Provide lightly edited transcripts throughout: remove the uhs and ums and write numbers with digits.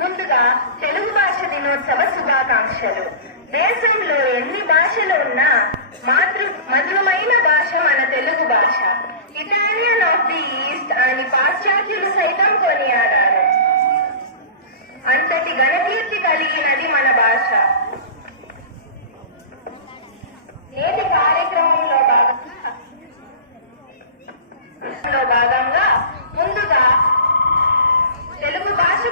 ముందుగా తెలుగు భాష దినోత్సవ శుభాకాంక్షలు. దేశంలో ఎన్ని భాషలు ఉన్నా మధురమైన భాష మన తెలుగు భాష. ఇటాలియన్ ఆఫ్ ది ఈస్ట్ అని పాశ్చాత్యులు సైతం కొనియాడారు. అంతటి ఘనకీర్తి కలిగినది మన భాష. నేటి కార్యక్రమంలో భాగంగా ముందుగా తెలుగు భాష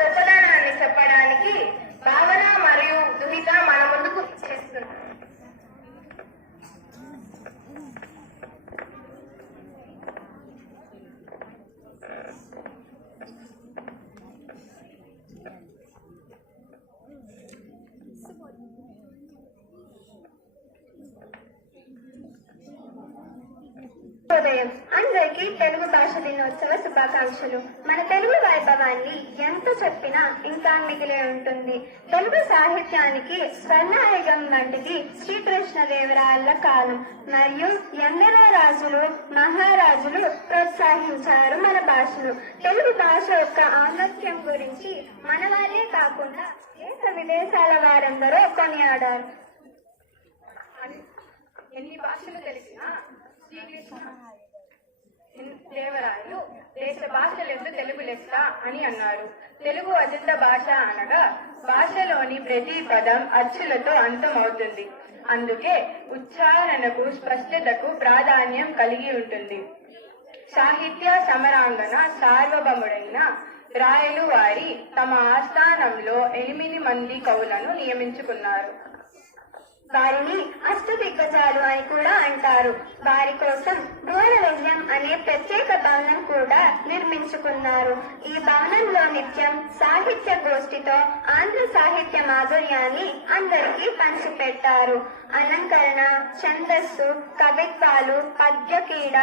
గొప్పదనాన్ని చెప్పడానికి భావన మరియు దుహిత మన ముందుకు చేస్తున్నారు. అందరికీ తెలుగు భాష దినోత్సవ శుభాకాంక్షలు. మన తెలుగు వైభవాన్ని ఎంత చెప్పినా ఇంకా మిగిలే ఉంటుంది. తెలుగు సాహిత్యానికి స్వర్ణయుగం వంటిది శ్రీకృష్ణదేవరాయల కాలం. మరియు ఎందరో రాజులు మహారాజులు ప్రోత్సహించారు మన భాషను. తెలుగు భాష యొక్క ఔన్నత్యం గురించి మన వాళ్ళే కాకుండా దేశ విదేశాల వారందరూ కొనియాడారు. ఎన్ని భాషలు తెలిసినా శ్రీకృష్ణ దేవరాయలు దేశ భాషలందు తెలుగు లెస్స అని అన్నారు. తెలుగు అజంత భాష అనగా భాషలోని ప్రతి పదం అచ్చులతో అంతమవుతుంది. అందుకే ఉచ్చారణకు స్పష్టతకు ప్రాధాన్యం కలిగి ఉంటుంది. సాహిత్య సమరాంగణ సార్వభౌముడైన రాయలు వారి తమ ఆస్థానంలో 8 మంది కవులను నియమించుకున్నారు. వారిని అష్టదిగ్గజాలు అని కూడా అంటారు. వారి కోసం భువన విజయం అనే ప్రత్యేక భవనం కూడా నిర్మించుకున్నారు. ఈ భవనంలో నిత్యం సాహిత్య గోష్ఠితో ఆంధ్ర సాహిత్య మాధుర్యాన్ని అందరికీ పంచిపెట్టారు. అలంకరణ, ఛందస్సు, కవిత్వాలు, పద్య క్రీడ,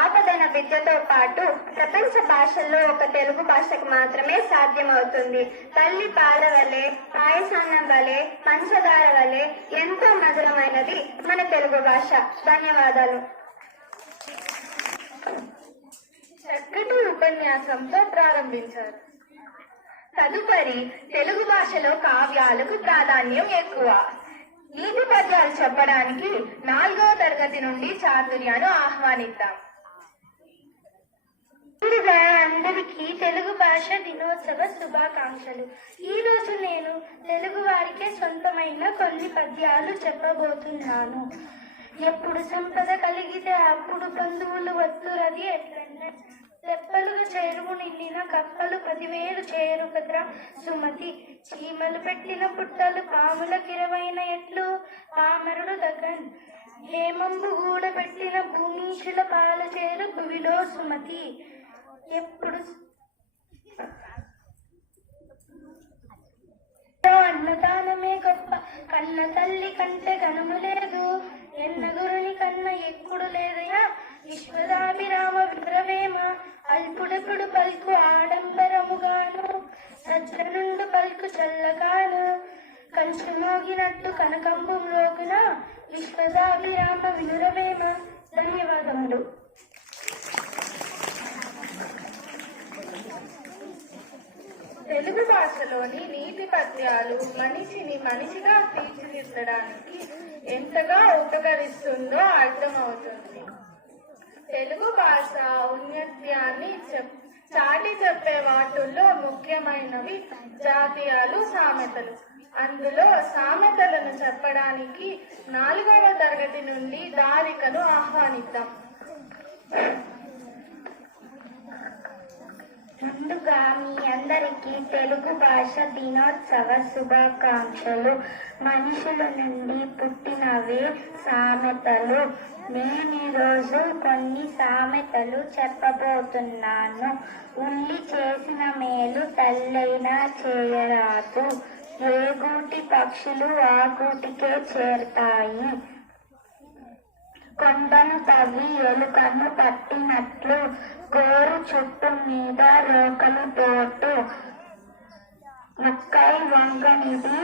ఆపదన విద్యతో పాటు ప్రపంచ భాషల్లో ఒక తెలుగు భాషకు మాత్రమే సాధ్యమవుతుంది. తల్లి పాల వలె, పాయసాన్నం వలె, పంచదార వలె ఎంతో మధురమైనది మన తెలుగు భాష. ధన్యవాదాలు. చక్కటి ఉపన్యాసంతో ప్రారంభించారు. తదుపరి తెలుగు భాషలో కావ్యాలకు ప్రాధాన్యం ఎక్కువ. నీతి పద్యాలు చెప్పడానికి 4వ తరగతి నుండి చాతుర్యాను ఆహ్వానిద్దాం. ముందుగా అందరికీ తెలుగు భాష దినోత్సవ శుభాకాంక్షలు. ఈ రోజు నేను తెలుగు వారికే సొంతమైన కొన్ని పద్యాలు చెప్పబోతున్నాను. ఎప్పుడు సంపద కలిగితే అప్పుడు బంధువులు వత్తురది ఎట్లన్నా తెప్పలుగా చెరువు నిండిన కప్పలు 10,000 చేరు కద్రా సుమతి. చీమలు పెట్టిన పుట్టలు పాములకు 20 ఎట్లు పామరుడు దగన్. హేమంబు గూడ పెట్టిన భూమీషుల పాల చేరు భువిలో సుమతి. ఎప్పుడు అన్నదానమే గొప్ప, కన్న తల్లి కంటే ఘనము లేదు. ఎన్నగురుని కన్న ఎక్కుడు లేదయా విశ్వదాభిరామ విగ్రవేమ. అల్పుడెప్పుడు పలుకు ఆడంబరముగాను, సజ్జనుండు పలుకు చల్లగాను. కంచు మోగినట్టు కనకంబు మ్రోగున, విశ్వదాభిరామ వినురవేమ. ధన్యవాదములు. తెలుగు భాషలోని నీతి పద్యాలు మనిషిని మనిషిగా తీర్చిదిద్దడానికి ఎంతగా ఉపకరిస్తుందో అర్థమవుతుంది. తెలుగు భాష ఔన్నత్యాన్ని చాటి చెప్పే వాటిల్లో ముఖ్యమైనవి జాతీయాలు, సామెతలు. అందులో సామెతలను చెప్పడానికి 4వ తరగతి నుండి దారికను ఆహ్వానిద్దాం. ముందుగా మీ అందరికీ తెలుగు భాష దినోత్సవ శుభాకాంక్షలు. మనుషుల నుండి పుట్టినవే సామెతలు. నేను ఈరోజు కొన్ని సామెతలు చెప్పబోతున్నాను. ఉల్లి చేసిన మేలు తల్లైనా చేయరాదు. ఏ గూటి పక్షులు ఆ గూటికే చేరుతాయి. కొండను తవ్వి ఎలుకను పట్టినట్లు గోరు చుట్టు మీద రోకలు పోటు. మొక్కై వంగనిది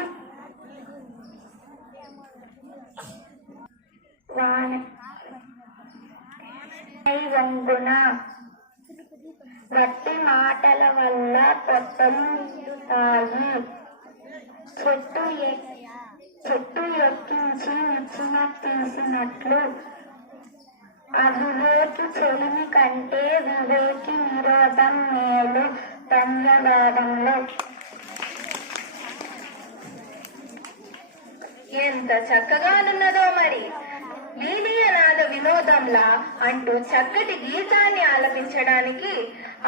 వంగున. గట్టి మాటల వల్ల పొట్టలు నిండుతాయి. చెట్టు ఎక్కించి నిచ్చిన తీసినట్లు అవివేకి చెలిమి కంటే వివేకి నిరోధం మేలు. ధన్యవాదములు. ఎంత చక్కగానున్నదో మరి. లీలీయనాద వినోదంలా అంటూ చక్కటి గీతాన్ని ఆలపించడానికి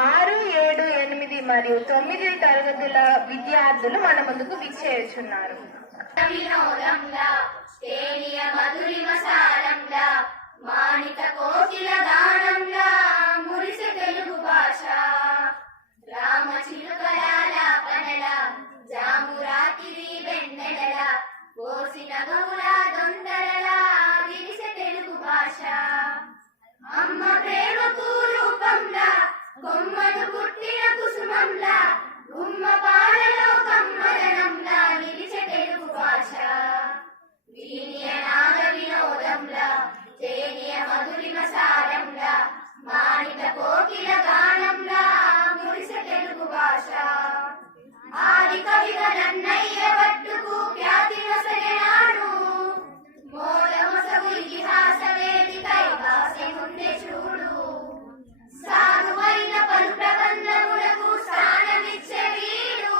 6, 7, 8 మరియు 9 తరగతుల విద్యార్థులు మన ముందుకు విచ్చేయుచున్నారు. వినోదంలా తేనియ మధురిమ సారంలా మాణిక కోకిల గానంలా మురిసె తెలుగు భాష. రామ చిలుకల పనల జాము రాత్రి వెన్నెల పోసిన గౌల దొందరల విరిసె తెలుగు భాష. అమ్మ ప్రేమకు రూపంలా కొమ్మను పుట్టిన కుసుమంలా గుమ్మ పాలలో కమ్మదనంలా నిలిచే తెలుగు భాష. వీనియ నాద వినోదంలా తేనియ మధురిమ సారంలా మాణిక కోకిల గానంలా మురిసె తెలుగు భాష. ఆది కవిగా నన్నయ్య వట్టుకు ఖ్యాతి నొసగెనాడు. మోడమొసగు ఇతిహాస వేదికై భాషె ముందే చూడు. సాగువైన పలు ప్రబంధములకు స్థానమిచ్చే వీడు.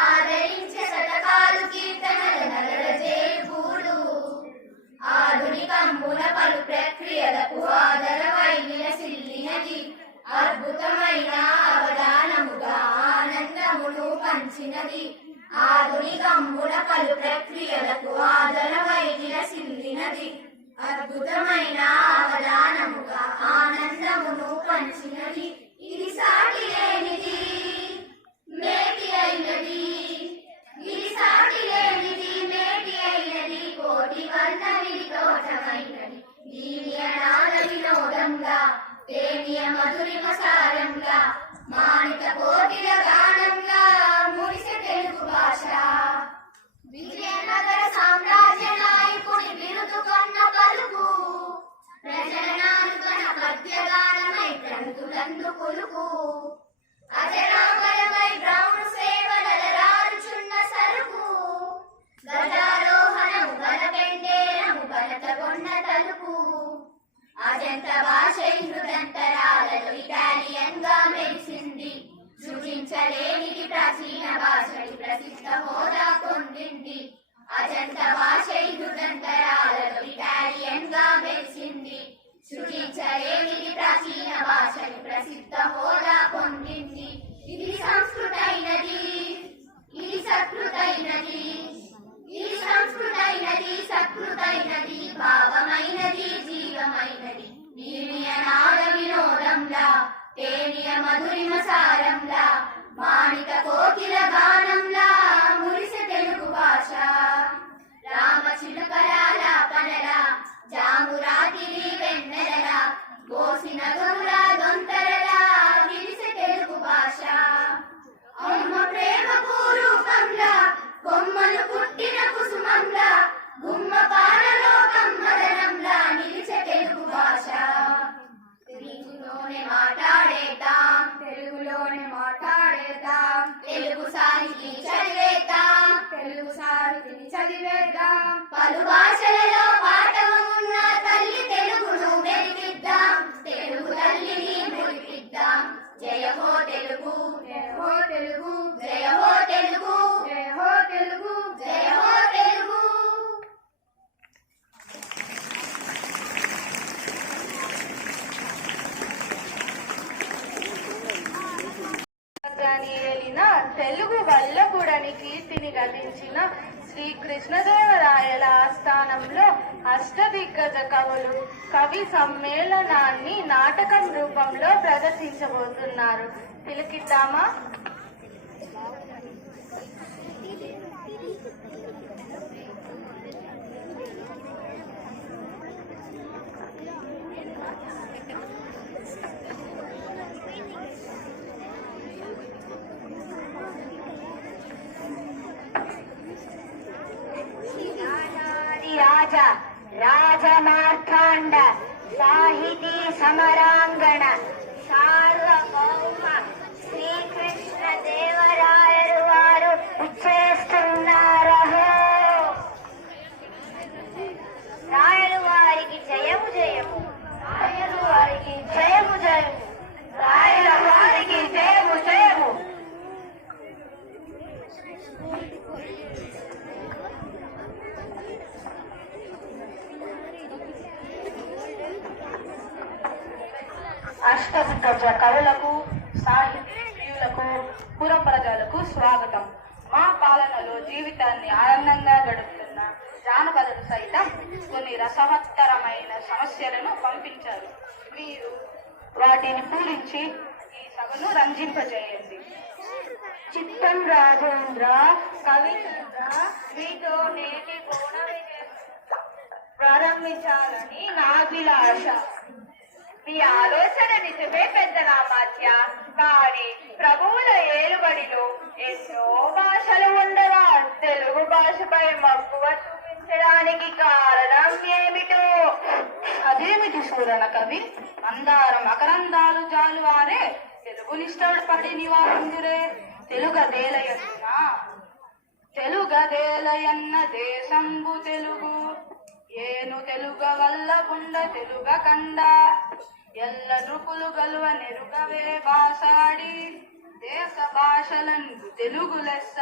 ఆదరించే శతకాలు కీర్తనల నగర జేబూడు. ఆధునికంబుల పలు ప్రక్రియలకు ఆదరవై విలసిల్లినది. అద్భుతమైన అవధానముగా ఆనందమును పంచినది. ఆధునికంబుల పలు ప్రక్రియలకు ఆదరవై విలసిల్లినది. అద్భుతమైన అవధానముగా ఆనందమును పంచినది. ఇది సాటి లేనిది మేటి అయినది. ఇది సాటి లేనిది మేటి అయినది. కోటి వర్ణ వితోటమైనది. దీనియ నాద వినోదంగా తేనియ మధురిమ సారంగా మాణిక కోకిల గానంగా మురిసె తెలుగు భాష. విజయనగర సామ్రాజ్య నాయకుని బిరుదుకొన్న పలుకు ప్రజలనాలు తన పద్యగానమై ప్రణతులందు కొలుకు. అజరామరమై బ్రౌను సేవలరారుచున్న సరుకు. గజారోహణము గలపెండేరము గలతగొన్న తలుపు. అజంత భాష హృదంతరాలలో ఇటాలియన్ గా మెరిసింది. సృజించలేనిది ప్రాచీన భాషని ప్రసిద్ధ హోదా పొందింది. అజంత భాష హృదంతరాలలో ఇటాలియన్ గా మెరిసింది. సృజించలేనిది ప్రాచీన భాషని ప్రసిద్ధ హోదా పొందింది. ఇది సంస్కృతైనది, ఇది సత్కృతైనది. ఇది సంస్కృతైనది, సత్కృతైనది, భావమైనది, జీవమైనది. దీనియ నాద వినోదంలా తేనియ మధురిమ సారంలా మాణిక కోకిల గానంలా మురిసె తెలుగు భాష. రామ చిలుకల పనల జాము రాత్రి వెన్నెల పోసిన గౌల దొంతరల విరిసె తెలుగు భాష. అమ్మ ప్రేమకు రూపంలా కొమ్మను పుట్టిన కుసుమంలా గుమ్మ పాలలో కమ్మదనంలా నిలిచే తెలుగు భాష. తెలుగులోనే మాట్లాడేద్దాం, తెలుగులోనే మాట్లాడేద్దాం. తెలుగు సాహితీ చదివేద్దాం, తెలుగు సాహితీని చదివేద్దాం. పలు భాషలలో పాఠమున్న తల్లి తెలుగును మెరిగిద్దాం. తెలుగు తల్లిని మురిపిద్దాం. జయ హో తెలుగు, జయ హో తెలుగు, జయ హో తెలుగు, జయ హో తెలుగు, జయ హో తెలుగు. తెలుగు వల్లభుడని కీర్తిని గడించిన శ్రీ కృష్ణదేవరాయల ఆస్థానంలో అష్టదిగ్గజ కవులు కవి సమ్మేళనాన్ని నాటకం రూపంలో ప్రదర్శించబోతున్నారు. తిలకిద్దామా? రాజా రాజమార్తాండ సాహితీ సమరాంగణ సార్వభౌమ శ్రీకృష్ణ దేవరాయలు వారు ఇచ్చేస్తున్నారహో. రాయలు వారికి జయము జయము, రాయలు వారికి జయము జయము, రాయల వారికి జయము జయము. అష్టదిగ్గజ కవులకు, సాహితీ ప్రియులకు, పుర ప్రజలకు స్వాగతం. మా పాలనలో జీవితాన్ని ఆనందంగా గడుపుతున్న జానపదులు సైతం కొన్ని రసవత్తరమైన సమస్యలను పంపించారు. మీరు వాటిని పూరించి ఈ సభను రంజింపజేయండి. చిత్తం రాజేంద్ర కవిచంద్ర మీతో నేటి బోధ ప్రారంభించాలని నా అభిలాష. మీ ఆలోచన నిజమే పెద్ద రామాత్య, కానీ ప్రభువుల ఏలుబడిలో ఎన్నో భాషలు ఉండగా తెలుగు భాషపై మక్కువ చూపించడానికి కారణం ఏమిటో? అదేమిటి సూరణ కవి? మందార మకరందాలు జాలువారే తెలుగునిష్టపడి నివారించురే. తెలుగదేలయన్న దేశంబు తెలుగు ఏను తెలుగ వల్ల పుండ తెలుగ కండ ఎల్ల నృపులు గలువ నెరుగవే భాషాడి దేశ భాషలందు తెలుగు లెస్స.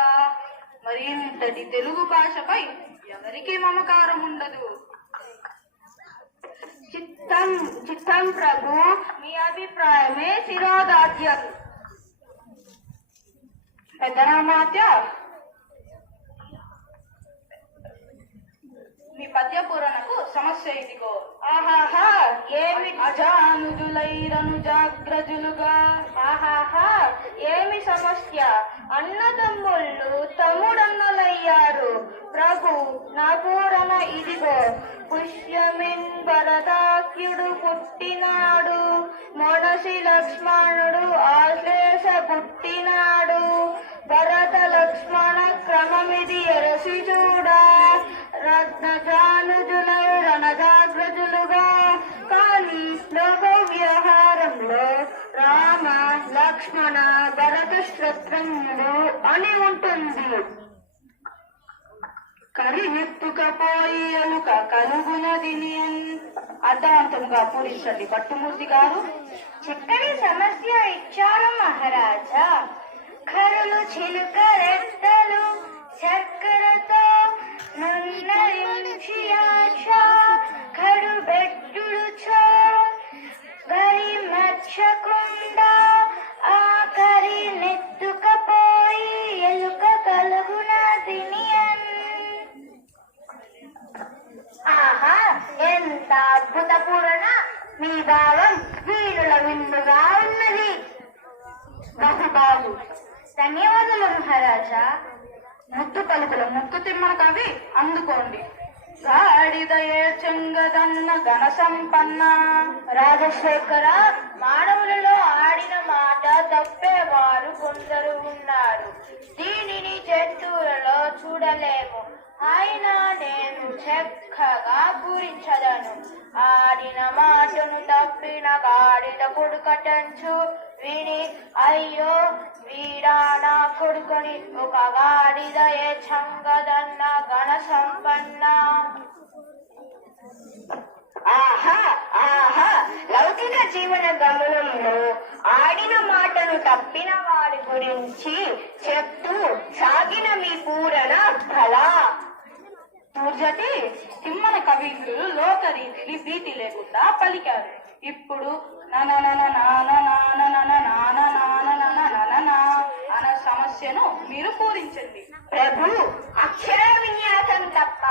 మరి ఇంతటి తెలుగు భాషపై ఎవరికి మమకారం ఉండదు. చిత్తం ప్రభు, మీ అభిప్రాయమే శిరోధార్యం. పెద్దరామాత్య, మీ పద్య పూరణకు సమస్య ఇదిగో. ఆహాహా, ఏమి అజానుజులైరను జాగ్రజులుగా. ఆహాహా, ఏమి సమస్య? అన్నదమ్ముళ్ళు తమ్ముడన్నలయ్యారు. ప్రభు, నా పూరణ ఇదిగో. పుష్యమిన్ భరతాఖ్యుడు పుట్టినాడు, మొనసి లక్ష్మణుడు ఆశ్లేష పుట్టినాడు. భరత లక్ష్మణ క్రమమిది ఎరసి చూడా. రత్నజానుజులై రణజాగ్రజులుగా, కానీ లోక వ్యవహారంలో రామ లక్ష్మణ భరత శత్రుఘ్నుడు అని ఉంటుంది. కరినెత్తుకపోయి ఎలుక కలుగునదిని అర్థవంతంగా పూరించండి భట్టుమూర్తి గారు. చక్కని సమస్య ఇచ్చారు మహారాజా. కరులు చిలుక రెట్టలు చక్కెరతో నున్నరించి ఆశ కడు బెట్టుడు చో గరి మచ్చకుండా ఆ కరి నెత్తుకపోయి ఎలుక కలుగున తినియన్. ఆహా, ఎంత అద్భుత పూరణ! మీ భావం వీరుల విందుగా ఉన్నది. బహుబాలు. ధన్యవాదాలు మహారాజా. ముత్తు పలుకుల ముత్తు తిమ్మన కవి అందుకోండి. గాడిదయే చెంగదన్న ఘన సంపన్న. రాజశేఖర, మానవులలో ఆడిన మాట తప్పేవారు కొందరు ఉన్నారు. దీనిని జంతువులలో చూడలేము. అయినా నేను చక్కగా పూరించదను. ఆడిన మాటను తప్పిన గాడిద కొడుకటంచు విని, అయ్యో వీడా నా కొడుకుని ఒక గాడిద ఏ చంగదన్న ఘన సంపన్న. ఆహా ఆహా, లౌకిక జీవన గమనంలో ఆడిన మాటను తప్పిన వారి గురించి చెప్తూ సాగిన మీ పూరణ ఫలా. పూర్జటి తిమ్మన కవీంద్రులు లోకరీతిని భీతి లేకుండా పలికారు. ఇప్పుడు అనే సమస్యను మీరు పూరించండి. ప్రభు, అక్షర విన్యాసం తప్ప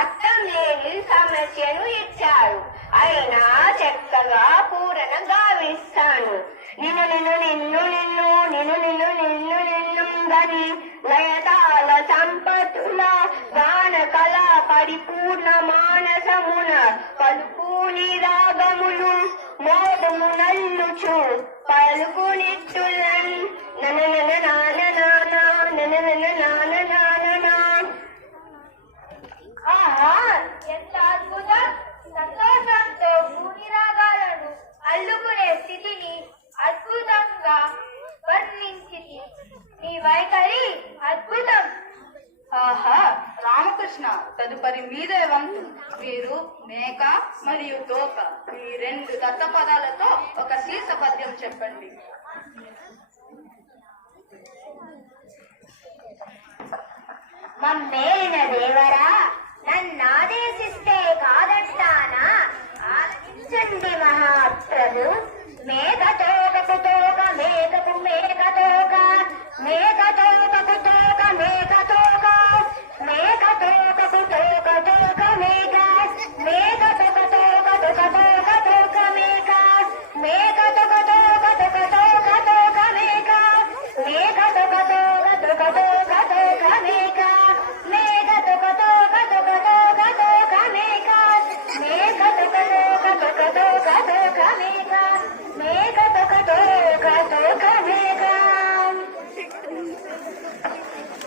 అర్థం లేని సమస్యను ఇచ్చారు. అయినా చక్కగా పూరణ గావిస్తాను. నిన్ను నిన్ను నిన్ను నిన్ను నిన్ను నిన్ను నిన్ను నిన్నుందని లయతాల సంపతుల గాన కళ పరిపూర్ణ మానసమున పలుకుని రాగములు మోదము నల్లుచు పలుకునిట్టులన్ నన ఆహా, ఎంత అద్భుతం! సంతోషంతో భూమి రాగాలను అల్లుకునే స్థితిని అద్భుతంగా వర్ణించింది. నీ వైఖరి అద్భుతం. ఆహా, రామకృష్ణ, తదుపరి మీదే వంతు. మీరు మేక మరియు తోక ఈ రెండు దత్త పదాలతో ఒక సీస పద్యం చెప్పండి. మమ్మేలిన దేవరా, నన్నాదేశిస్తే కాదంటానా? ఆలోచించండి మహాప్రభు. మేఘతోకకు తోక మేఘకు మేఘతోక, మేఘతోకకు తోక మేఘతోక, మేఘతోకకు తోక తోక మేఘ, మేఘతోక తోక తోక తోక తోక మేఘ, మేఘతోక తోక తోక తోక తోక మేఘ, మేఘతోక తోక తోక తోక తోక మేఘ, మేఘతోక తోక తోక తోక తోక మేఘ, మేఘతోక తోక తోక తోక తోక మేఘ, మేఘతోక తోక తోక మేఘ.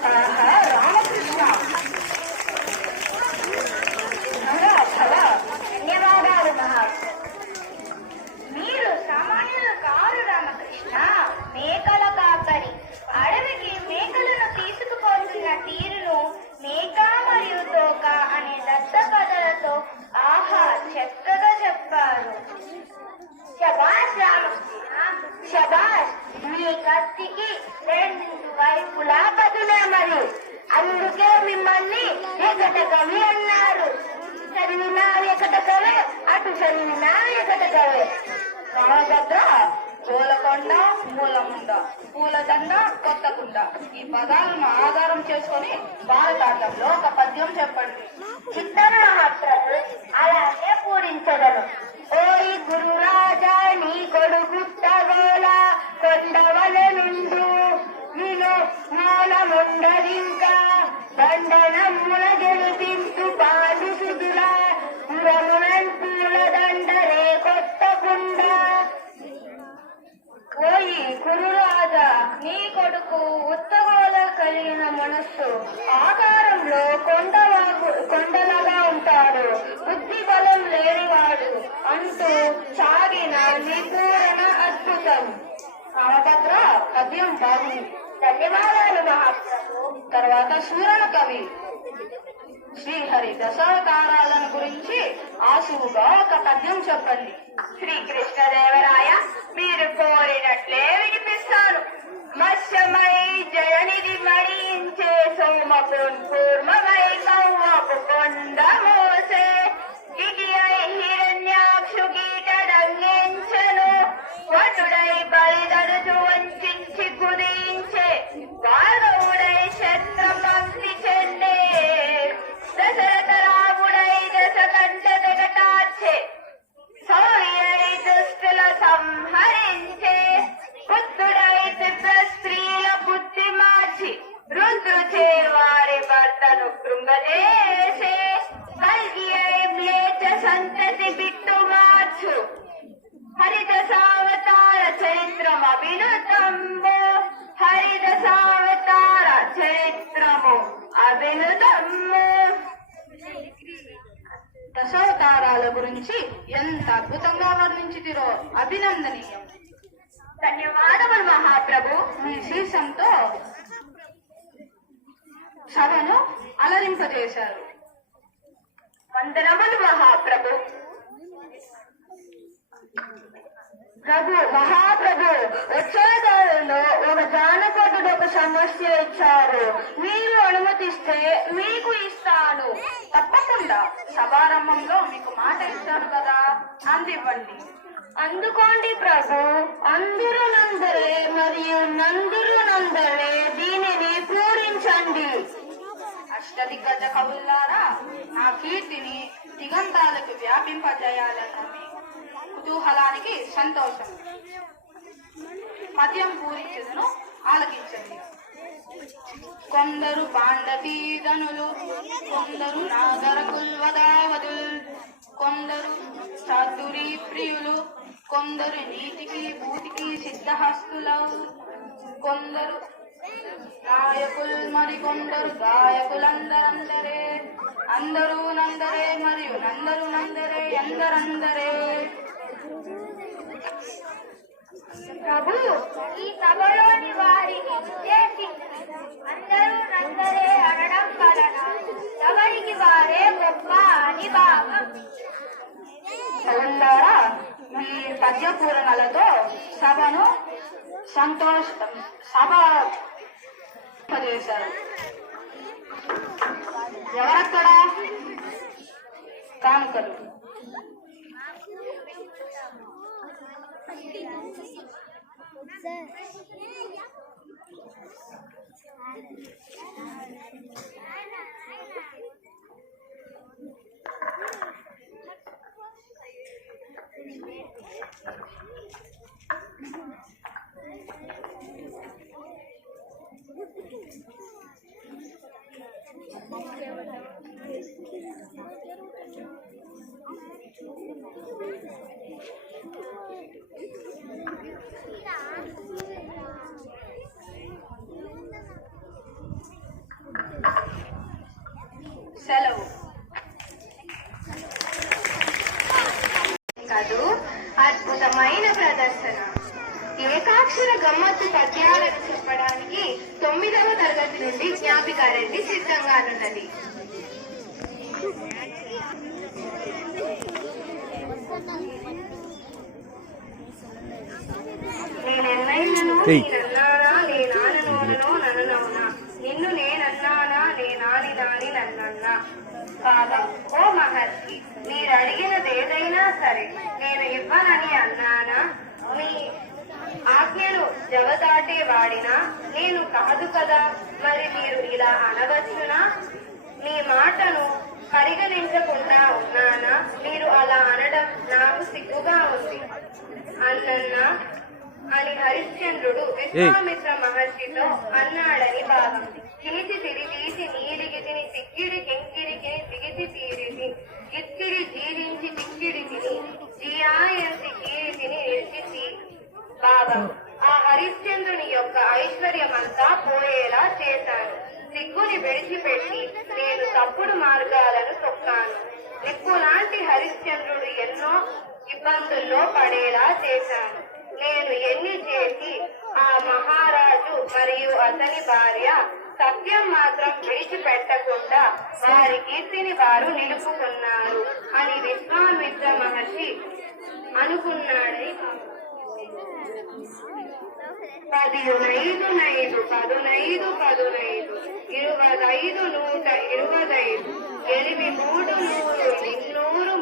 ఆహా, రామకృష్ణ, భలా భలా. ధన్యవాదాలు మహాప్రభు. మీరు సామాన్యులు కారు రామకృష్ణ. మేకల కాపరి అడవికి మేకలను తీసుకుపోతున్న తీరును మేక మరియు తోక అనే దత్త పదాలతో ఆహా చక్కగా చెప్పారు. శబాష్ రామకృష్ణ, శబాష్. మీ కత్తికి రెండు వైపులా పదునమలు, అందుకే మిమ్మల్ని ఎకట కవి అన్నారు. చదివినా ఎకట కవే, అటు చదివినా ఎకట కవే. రామభద్ర, గోలకొండ, మూలముండ, పూలదండ, కొత్తకుండ ఈ పదాలను ఆధారం చేసుకొని భారతాండంలో ఒక పద్యం చెప్పండి. చిత్తన మహాప్రభు, అలాగే పూరించగలను. ఓయి గురురాజా, నీ కొడుకు తగోల కొండవల నుండు విను మూలముండదింకా దండనమ్ముల గెలిపించు పాడు సుదుల పురమునంతుల దండరే కొత్తకుండ. ఓయి కురురాజా, నీ కొడుకు ఉత్తగోల కలిగిన మనస్సు, ఆకారంలో కొండలగా ఉంటాడు, బుద్ధి బలం లేనివాడు అంటూ సాగిన నిపూరణ అద్భుతం. రామభద్ర, పద్యం బాగుంది. ధన్యవాదాలు మహాప్రభు. తర్వాత సూరణ కవి శ్రీహరి దశావతారాలను గురించి ఆశువుగా ఒక పద్యం చెప్పండి. శ్రీకృష్ణదేవరాయ, మీరు కోరినట్లే వినిపిస్తాను. మత్స్యమై జయనిధి మణించే సోమపున్ కూర్మమై కవ్వపు కొండ మోసే గిగియై హిరణ్యాక్షు గీటడంగించెను వటుడై బలిదరుచు వంచించి కుదించే భార్గవుడై శస్త్ర పంక్తి చెండే దశరథ రాముడై దశ కంట తెగటార్చే సౌర్యై దుష్టుల సంహరించే బుద్ధుడై దివ్య స్త్రీల బుద్ధి మార్చి రుద్రుచే వారి భర్తను కృంగజేసే కల్గి అయి మ్లేచ్ఛ సంతతి బిట్టు మార్చు హరిదశావతార చరిత్రము అభినుతంబు, హరిదశావతార చరిత్రము అభినుతంబు. దశావతారాల గురించి ఎంత అద్భుతంగా వర్ణించితిరో, అభినందనీయం. ధన్యవాదములు మహాప్రభు. మీ శీర్షంతో సభను అలరింపజేశారు. వందనములు మహాప్రభు. మహాప్రభు, వచ్చే కాలంలో ఒక జానపదుడు ఒక సమస్య ఇచ్చారు. మీరు అనుమతిస్తే మీకు ఇస్తాను. తప్పకుండా సభారంభంలో మీకు మాట ఇస్తాను కదా, అందివ్వండి. అందుకోండి ప్రభు, అందరూ నందరే మరియు నందురు నందరే దీనిని పూరించండి. అష్టదిగ్గజ కవులారా, నా కీర్తిని దిగంతాలకు వ్యాపింపజేయాలన్న మీ కుతూహలానికి సంతోషం. పద్యం పూరించదును, ఆలకించండి. కొందరు పాండతీదనులు, కొందరు నాగర కుల్వదావదుల్, కొందరు చాతురీ ప్రియులు, కొందరు నీతికి భూతికి సిద్ధహస్తులవు, కొందరు నాయకులు మరికొందరు గాయకులందరందరే, అందరూ నందరే మరియు నందరు నందరే ఎందరందరే. ప్రభు, ఈ సభలోని వారిని ఉద్దేశించి అందరూ నందరే అనడం వలన ఎవరికి వారే గొప్ప అని భావం. కవులారా, మీ పద్య పూరణలతో సభను చేశారు. ఎవరక్కడ కానుకలు? సెలవు. కదూ అద్భుతమైన ప్రదర్శన. ఏకాక్షర గమ్మత్తు పద్యాలను చెప్పడానికి 9వ తరగతి నుండి జ్ఞాపికారెడ్డి సిద్ధంగానున్నది. నేనెన్నైనను నేనన్నానా నేనాననోనో నననవునా, నిన్ను నేనన్నానా నేనాని నాని నన్నన్నా. బాబా, ఓ మహర్షి, మీరు అడిగినదేదైనా సరే నేను ఇవ్వనని అన్నానా? మీ ఆజ్ఞను జవదాటే వాడినా నేను కాదు కదా, మరి మీరు ఇలా అనవచ్చునా? మీ మాటను పరిగణించకుండా ఉన్నానా? మీరు అలా అనడం నాకు సిగ్గుగా ఉంది అన్నన్నా అని హరిశ్చంద్రుడు విశ్వామిత్ర మహర్షితో అన్నాడని భావం. తీసి తిరిగీసి నీలిగితిని సిక్కిడి కింకిడికిని దిగిసి తీరిసి కిక్కిడి జీరించి తిక్కిడి తిని జియాయంతి కీరితిని నిర్చిసి భావం. ఆ హరిశ్చంద్రుని యొక్క ఐశ్వర్యమంతా పోయేలా చేశాను. సిగ్గుని విడిచిపెట్టి నేను తప్పుడు మార్గాలను తొక్కాను. నిప్పులాంటి హరిశ్చంద్రుడు ఎన్నో ఇబ్బందుల్లో పడేలా చేశాను. నేను ఎన్ని చేసి ఆ మహారాజు మరియు అతని భార్య సత్యం మాత్రం విడిచిపెట్టకుండా వారి కీర్తిని వారు నిలుపుకున్నారు అని విశ్వామిత్ర మహర్షి అనుకున్నాడని 10 నైదు నైదు 10 నైదు 10 నైదు 25 125 ఎనిమి 3 100 300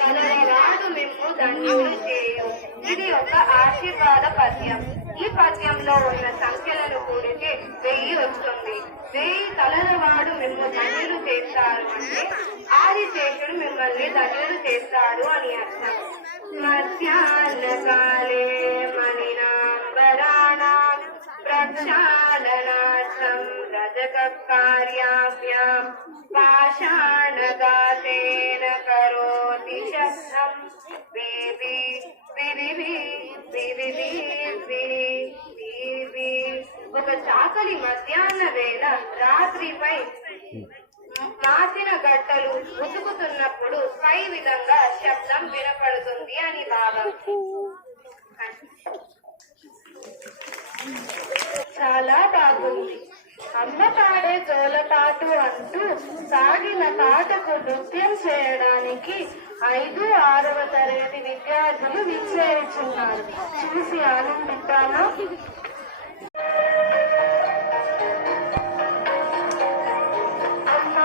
కలరవాడు మిమ్ము ధన్యులు చేయు. ఇది ఒక ఆశీర్వాద పద్యం. ఈ పద్యంలో ఉన్న సంఖ్యలను కూడితే 1000 వస్తుంది. 1000 తలలవాడు మిమ్ము ధన్యులు చేస్తారు అంటే ఆదిశేషుడు మిమ్మల్ని ధన్యులు చేస్తాడు అని అర్థం. మధ్యాహ్న కాలే మణినాంబరాణాం ప్రక్షాళనార్థం రజక కార్యాభ్యాం పాషాణగాతేన కరోతి శస్త్రం బీబీ బిబిబి బిబిబి బిబి. ఒక చాకలి మధ్యాహ్న వేళ రాత్రిపై మాసిన గట్టలు ఉతుకుతున్నప్పుడు పై విధంగా శబ్దం వినపడుతుంది అని భావం. చాలా బాగుంది. అమ్మ పాడే జోలపాటు అంటూ సాగిన పాటకు నృత్యం చేయడానికి 5, 6వ తరగతి విద్యార్థులు విచ్చేయుచున్నారు. చూసి ఆనందిద్దామా? అమ్మ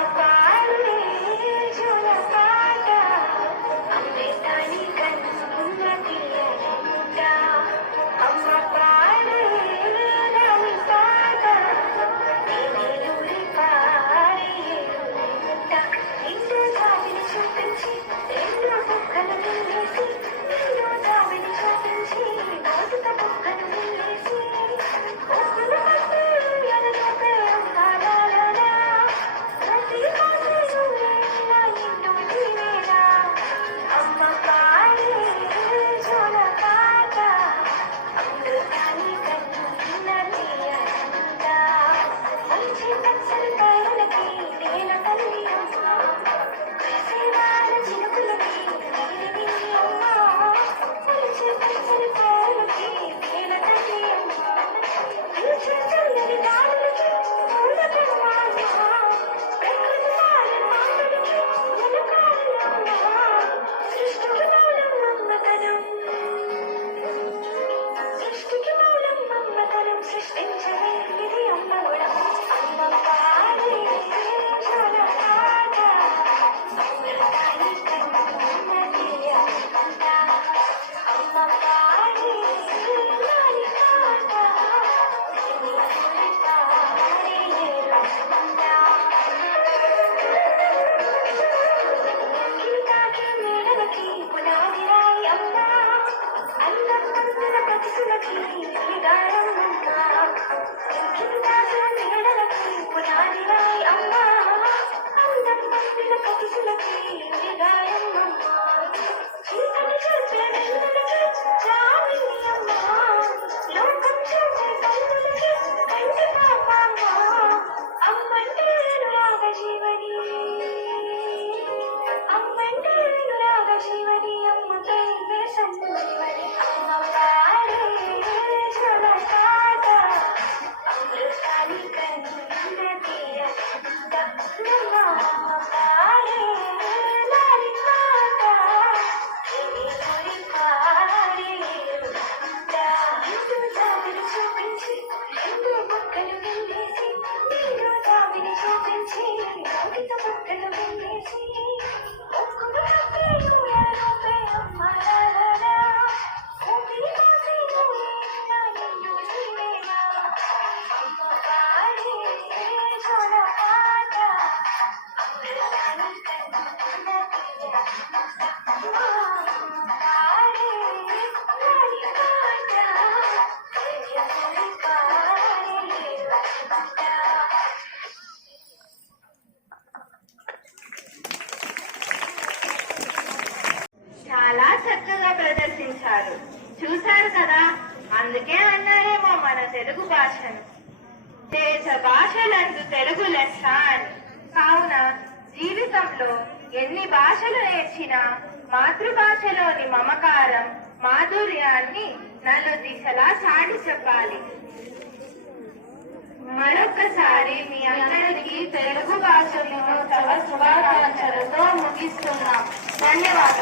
చాలా చక్కగా ప్రదర్శించారు. చూశారు కదా, అందుకే అన్నారేమో మన తెలుగు భాషను దేశ భాషలందు తెలుగు లెస్స అని. కావున జీవితంలో ఎన్ని భాషలు నేర్చినా మాతృభాషలోని మమకారం, మాధుర్యాన్ని నలు దిశలా చాటి చెప్పాలి. మరొక్కసారి మీ అందరికీ తెలుగు భాష దినోత్సవ శుభాకాంక్షలతో ముగిస్తున్నాం. ధన్యవాదాలు.